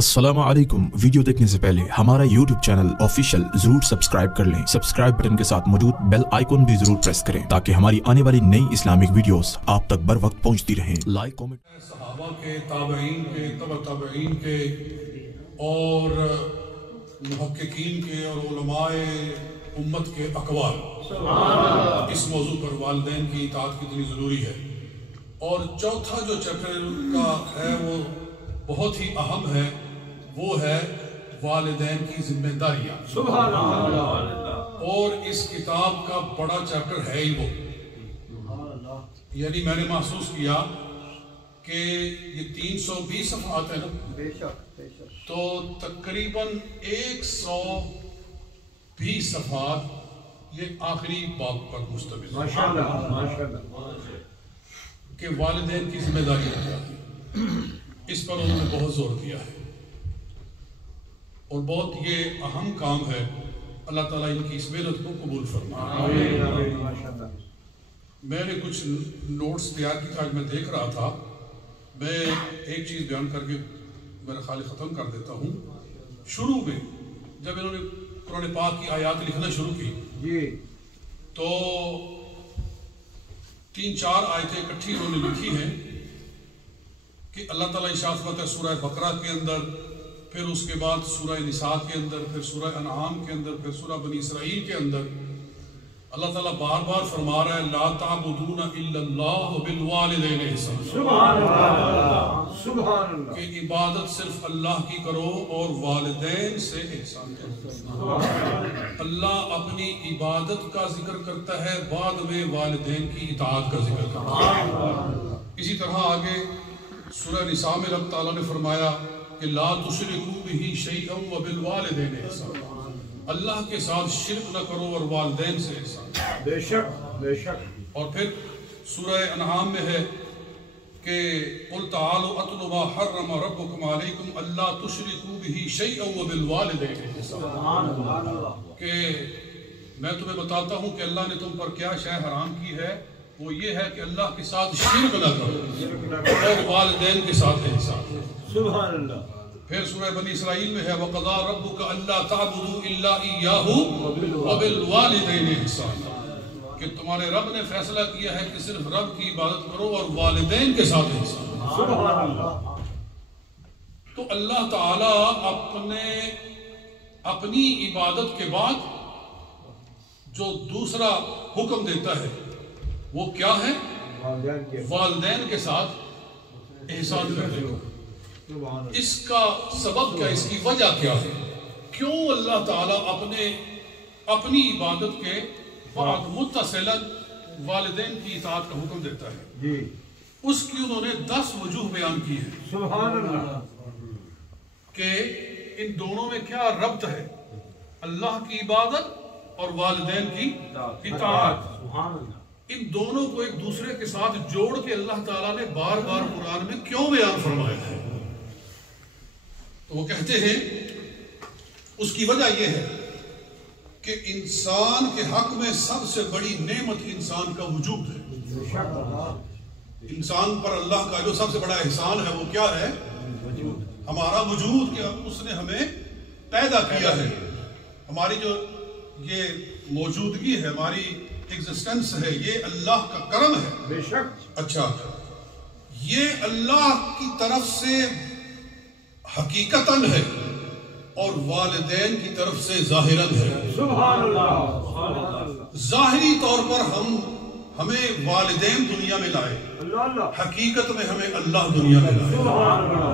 السلام علیکم۔ ویڈیو دیکھنے سے پہلے ہمارا یوٹیوب چینل آفیشیل ضرور سبسکرائب کر لیں۔ سبسکرائب بٹن کے ساتھ موجود بیل آئیکن بھی ضرور پریس کریں تاکہ ہماری آنے والی نئی اسلامک ویڈیوز آپ تک بر وقت پہنچتی رہیں۔ لائک کمنٹ صحابہ کے، تابعین کے، تبع تابعین کے اور محققین کے اور علماء امت کے اقوال، اس موضوع پر والدین کی اطاعت کتنی ضروری ہے۔ اور چوتھا جو چیپٹر کا ہے وہ بہت ہی اہم ہے، وہ ہے والدین کی ذمہ داریاں۔ سبحان اللہ۔ اور اس کتاب کا بڑا چیپٹر ہے ہی وہ، یعنی میں نے محسوس کیا کہ یہ 320 صفحات ہیں نا، تو تقریباً 120 صفحات یہ آخری باب پر مشتمل ہے کہ والدین کی ذمہ داریاں کیا ہیں۔ اس پر انہوں نے بہت زور دیا ہے اور بہت یہ اہم کام ہے۔ اللہ تعالیٰ ان کی اس محنت کو قبول فرمائے۔ میں نے کچھ نوٹس تیار کی تھا، میں دیکھ رہا تھا، میں ایک چیز بیان کر کے میرا خیال ختم کر دیتا ہوں۔ شروع میں جب انہوں نے قرآن پاک کی آیات لکھنا شروع کی تو 3-4 آیتیں اکٹھی انہوں نے لکھی ہیں کہ اللہ تعالیٰ ارشاد فرماتا ہے سورہ بقرہ کے اندر، پھر اس کے بعد سورہ نساء کے اندر، پھر سورہ انعام کے اندر، پھر سورہ بنی اسرائیل کے اندر اللہ تعالیٰ بار بار فرما رہا ہے لا تعبدون الا اللہ وبالوالدین احسانا۔ سبحان اللہ، سبحان اللہ، کہ عبادت صرف اللہ کی کرو اور والدین سے احسان کرو۔ اللہ اپنی عبادت کا ذکر کرتا ہے، بعد میں والدین کی اطاعت کا ذکر کرتا ہے۔ اسی طرح آگے سورہ نساء میں رب تعالیٰ نے فرمایا کہ لا تشرکوا بہ شیئا وبالوالدین احسانا، اللہ کے ساتھ شرک نہ کرو اور والدین سے احسان۔ بے شک، بے شک۔ اور پھر سورہ انعام میں ہے کہ قل تعالوا اتل ما حرم ربکم علیکم الا تشرکوا بہ شیئا وبالوالدین احسانا، کہ میں تمہیں بتاتا ہوں کہ اللہ نے تم پر کیا شے حرام کی ہے، وہ یہ ہے کہ اللہ کے ساتھ شرک نہ کرو اور والدین کے ساتھ احسان۔ سبحان اللہ۔ پھر سورہ بنی اسرائیل میں ہے وَقَضَىٰ رَبُّكَ أَلَّا تَعْبُدُوا إِلَّا إِيَّاهُ وَبِالْوَالِدَيْنِ إِحْسَانًا، کہ تمہارے رب نے فیصلہ کیا ہے کہ صرف رب کی عبادت کرو اور والدین کے ساتھ احسان۔ سبحان اللہ۔ تو اللہ تعالیٰ اپنی عبادت کے بعد جو دوسرا حکم دیتا ہے وہ کیا ہے؟ والدین کے ساتھ احسان کرنے کو۔ اس کا سبب کیا، اس کی وجہ کیا ہے؟ کیوں اللہ تعالیٰ اپنی عبادت کے بعد متصلاً والدین کی اطاعت کا حکم دیتا ہے؟ اس کی انہوں نے 10 وجوہ بیان کی ہے۔ سبحان اللہ، کہ ان دونوں میں کیا ربط ہے، اللہ کی عبادت اور والدین کی اطاعت۔ سبحان اللہ، ان دونوں کو ایک دوسرے کے ساتھ جوڑ کے اللہ تعالیٰ نے بار بار قرآن میں کیوں بیان فرمایا ہے؟ تو وہ کہتے ہیں اس کی وجہ یہ ہے کہ انسان کے حق میں سب سے بڑی نعمت انسان کا وجود ہے۔ انسان پر اللہ کا جو سب سے بڑا احسان ہے وہ کیا ہے؟ ہمارا وجود، کہ اس نے ہمیں پیدا کیا ہے۔ ہماری جو یہ موجودگی ہے، ہماری ایگزسٹنس ہے، یہ اللہ کا کرم ہے۔ بے شک۔ اچھا، یہ اللہ کی طرف سے حقیقتاً ہے اور والدین کی طرف سے ظاہراً ہے۔ سبحان اللہ۔ ظاہری طور پر ہمیں والدین دنیا میں لائے، حقیقت میں ہمیں اللہ دنیا میں لائے۔ سبحان اللہ۔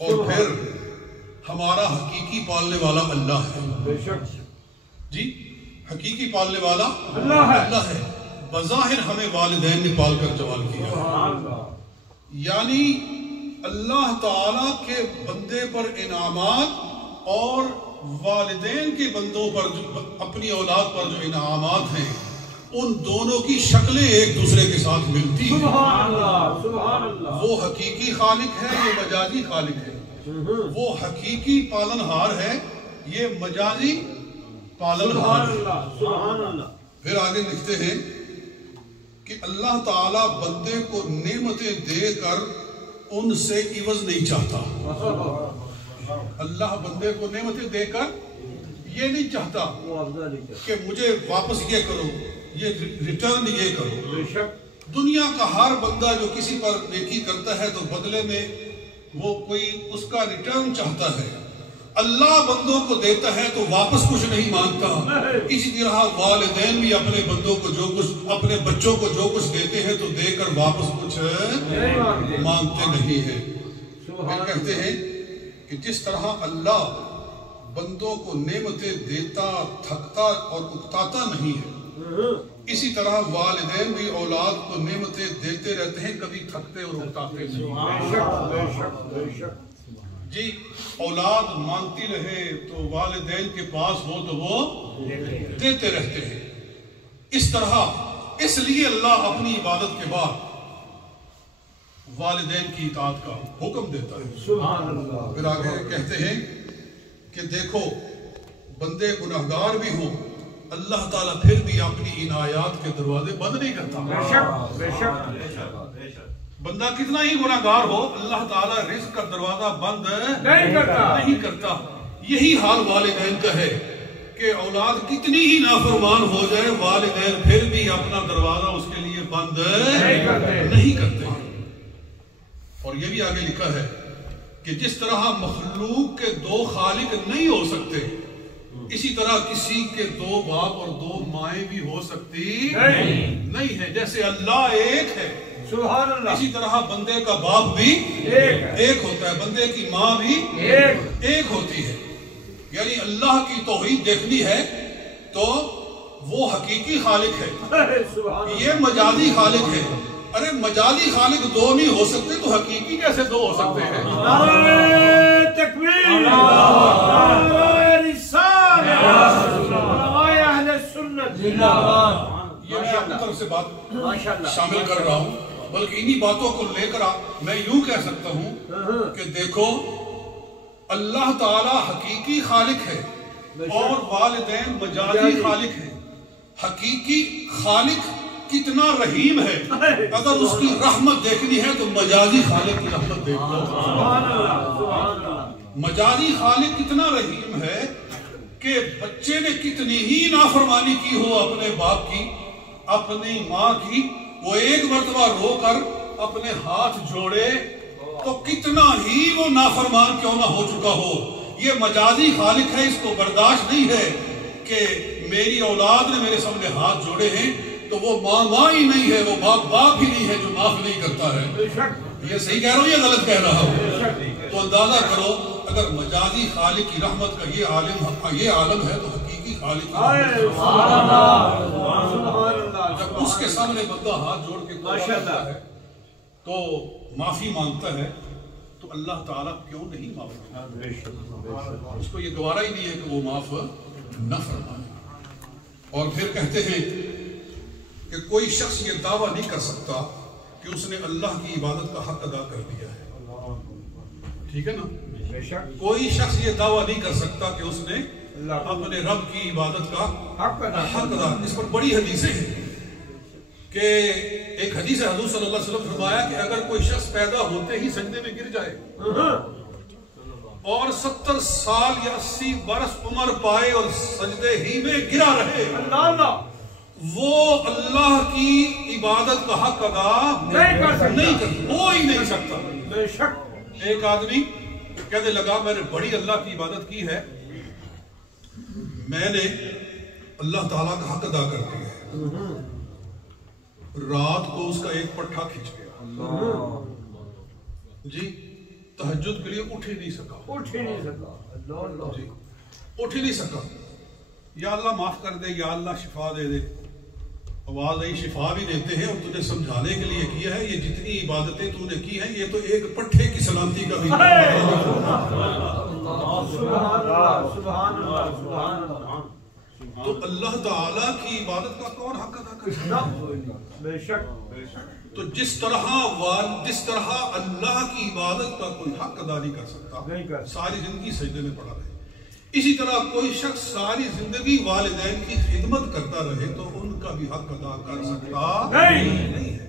اور پھر ہمارا حقیقی پالنے والا اللہ ہے۔ بے شک جی، حقیقی پالنے والا اللہ ہے، بظاہر ہمیں والدین نے پال کر جوان کیا۔ یعنی اللہ تعالیٰ کے بندے پر انعامات اور والدین کے بندوں پر اپنی اولاد پر جو انعامات ہیں، ان دونوں کی شکلیں ایک دوسرے کے ساتھ ملتی ہیں۔ سبحان اللہ، سبحان اللہ۔ وہ حقیقی خالق ہے، یہ مجازی خالق ہے۔ وہ حقیقی پالنہار ہے، یہ مجازی پالنہار ہے۔ سبحان اللہ۔ پھر آگے لکھتے ہیں کہ اللہ تعالیٰ بندے کو نعمتیں دے کر ان سے عوض نہیں چاہتا. اللہ بندے کو نعمتیں دے کر یہ نہیں چاہتا کہ مجھے واپس یہ کرو، یہ ریٹرن یہ کرو. دنیا کا ہر بندہ جو کسی پر نیکی کرتا ہے تو بدلے میں وہ کوئی اس کا ریٹرن چاہتا ہے. اللہ بندوں کو دیتا ہے تو واپس کچھ نہیں مانگتا. اسی طرح والدین بھی اپنے بندوں کو جو کچھ، اپنے بچوں کو جو کچھ دیتے ہیں تو دے کر واپس کچھ مانگتے نہیں ہیں. پھر کہتے ہیں کہ جس طرح اللہ بندوں کو نعمتیں دیتا، تھکتا اور اکتاتا نہیں ہے، اسی طرح والدین بھی اولاد کو نعمتیں دیتے رہتے ہیں، کبھی تھکتے اور اکتاتے نہیں. جی اولاد مانگتی رہے تو والدین کے پاس ہو تو وہ دیتے رہتے ہیں. اس طرح اس لیے اللہ اپنی عبادت کے بعد والدین کی اطاعت کا حکم دیتا ہے. سبحان اللہ. پھر آگے کہتے ہیں کہ دیکھو بندے گناہگار بھی ہوں، اللہ تعالیٰ پھر بھی اپنی عنایات کے دروازے بند نہیں کرتا. بندہ کتنا ہی گناہگار ہو، اللہ تعالیٰ رزق کا دروازہ بند نہیں کرتا. یہی حال والدین کا ہے کہ اولاد کتنی ہی نافرمان ہو جائے، والدین پھر بھی اپنا دروازہ اس کے لیے بند نہیں کرتے. اور یہ بھی آگے لکھا ہے کہ جس طرح مخلوق کے دو خالق نہیں ہو سکتے، اسی طرح کسی کے دو باپ اور دو مائیں بھی ہو سکتی نہیں ہے. جیسے اللہ ایک ہے، سبحان اللہ، اسی طرح بندے کا باپ بھی ایک ہوتا ہے، بندے کی ماں بھی ایک ہوتی ہے. یعنی اللہ کی توحید دیکھنی ہے تو وہ حقیقی خالق ہے، یہ مجازی خالق ہے. ارے مجازی خالق دو نہیں ہو سکتے تو حقیقی کیسے دو ہو سکتے ہیں؟ نعرہ تکبیر، نعرہ رسالہ، نعرہ اہل سنت. یہ میں اپنی طرف سے بات شامل کر رہا ہوں، بلکہ انہی باتوں کو لے کر میں یوں کہہ سکتا ہوں کہ دیکھو اللہ تعالی حقیقی خالق ہے اور والدین مجازی خالق ہے. حقیقی خالق کتنا رحیم ہے، اگر اس کی رحمت دیکھنی ہے تو مجازی خالق کی رحمت دیکھ لو. مجازی خالق کتنا رحیم ہے کہ بچے نے کتنی ہی نافرمانی کی ہو اپنے باپ کی، اپنی ماں کی، وہ ایک مرتبہ رو کر اپنے ہاتھ جوڑے تو کتنا ہی وہ نافرمان کیوں نہ ہو چکا ہو، یہ مجازی خالق ہے. اس کو برداشت نہیں ہے کہ میری اولاد نے میرے سامنے ہاتھ جوڑے ہیں تو وہ ماں ہی نہیں ہے، وہ باپ ہی نہیں ہے جو معاف نہیں کرتا ہے. یہ صحیح کہہ رہا ہوں یا غلط کہہ رہا ہوں؟ تو اندازہ کرو اگر مجازی خالق کی رحمت کا یہ عالم ہے تو حقیقی خالق کی جب اس کے سامنے بندہ ہاتھ جوڑ کے ہے تو معافی مانگتا ہے تو اللہ تعالیٰ کیوں نہیں معاف کرتا؟ اس کو یہ گوارا ہی نہیں ہے کہ وہ معاف نہ فرمائے. اور پھر کہتے ہیں کہ کوئی شخص یہ دعویٰ نہیں کر سکتا کہ اس نے اللہ کی عبادت کا حق ادا کر دیا ہے. ٹھیک ہے نا؟ کوئی شخص یہ دعویٰ نہیں کر سکتا کہ اس نے اپنے رب کی عبادت کا حق ادا. اس پر بڑی حدیثیں ہیں کہ ایک حدیث ہے حضور صلی اللہ علیہ وسلم فرمایا کہ اگر کوئی شخص پیدا ہوتے ہی سجدے میں گر جائے اور 70 سال یا 80 برس عمر پائے اور سجدے ہی میں گرا رہے، وہ اللہ کی عبادت کا حق ادا نہیں کر ہو ہی نہیں سکتا. بے شک ایک آدمی کہنے لگا میں نے بڑی اللہ کی عبادت کی ہے، میں نے اللہ تعالیٰ کا حق ادا کر دیا ہے، رات کو اس کا ایک پٹھا کھچ گیا جی، تہجد کے لیے اٹھ ہی نہیں سکا. یا اللہ معاف کر دے، یا اللہ شفا دے دے. آواز آئی شفا بھی دیتے ہیں اور تجھے سمجھانے کے لیے کیا ہے، یہ جتنی عبادتیں تو نے کی ہیں یہ تو ایک پٹھے کی سلامتی کا بھی تو اللہ تعالیٰ کی عبادت کا کون حق ادا کرتا ہے؟ تو جس طرح اللہ کی عبادت کا کوئی حق ادا نہیں کر سکتا، ساری زندگی سجدے میں پڑا رہے، اسی طرح کوئی شخص ساری زندگی والدین کی خدمت کرتا رہے تو ان کا بھی حق ادا کر سکتا نہیں ہے،